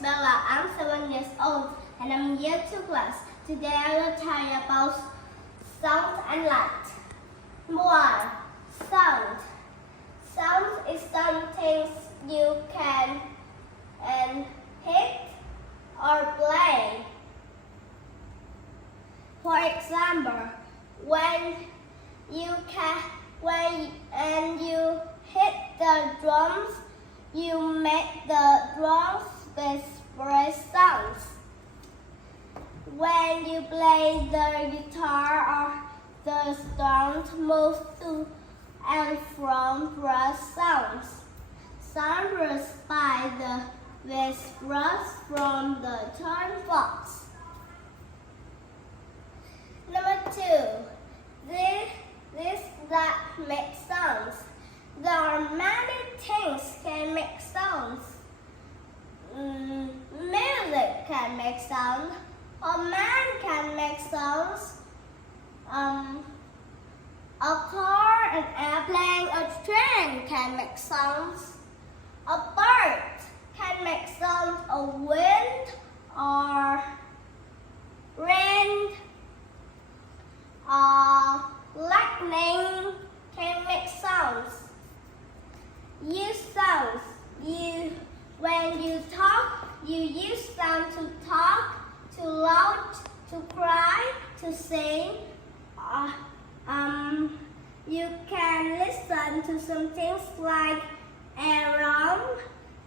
Bella. I'm 7 years old and I'm here to class. Today I will tell you about sound and light. 1. Sound. Sound is something you can hit or play. For example, when you hit the drums, you make the drums with sounds. When you play the guitar or the strings move to and from the sounds. Sound is by the whispers from the turnbuckles. Number 2. This that make sounds. There are many things can make sounds. Music can make sound. A man can make sounds. A car, an airplane, a train can make sounds. A bird can make sounds. A wind or rain. Lightning can make sounds. Use sounds. When you talk, you use sound to talk, to laugh, to cry, to sing. You can listen to some things like alarm,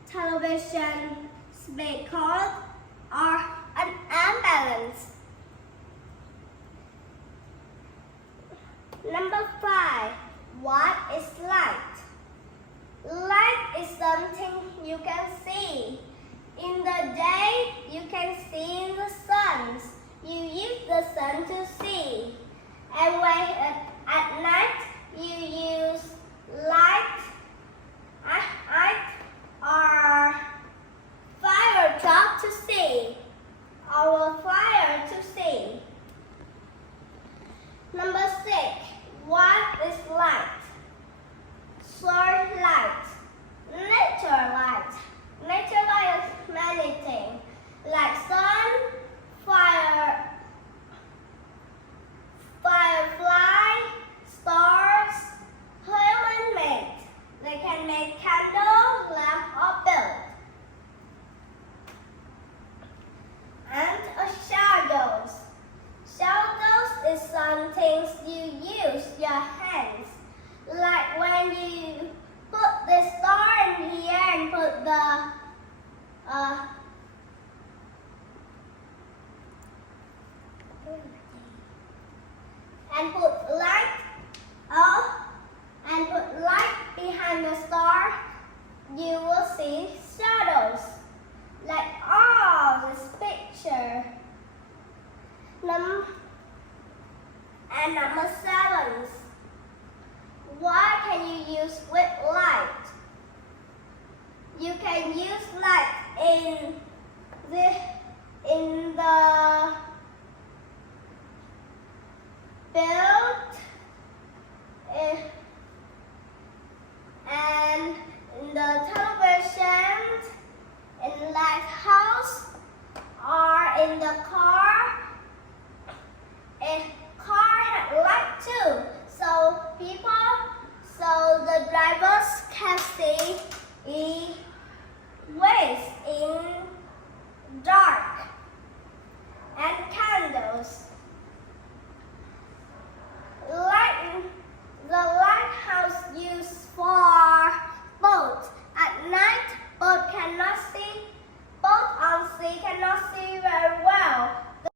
television, speaker, or an ambulance. Number 5. What is light? Light is something you can see. In the day, you can see in the sun. You use the sun to see. And when at night, you use light or fire truck to see, or fire to see. Number 6. What is light? Solar light, nature light. Nature light is many things, like sun, firefly, stars, human made. They can make candle, lamp, or bulb. And shadows. Shadows is something you use your hands. Like when you put the star in here and put the light behind the star, you will see shadows. Like this picture. Number 7. What can you use with light? You can use light in the build and in the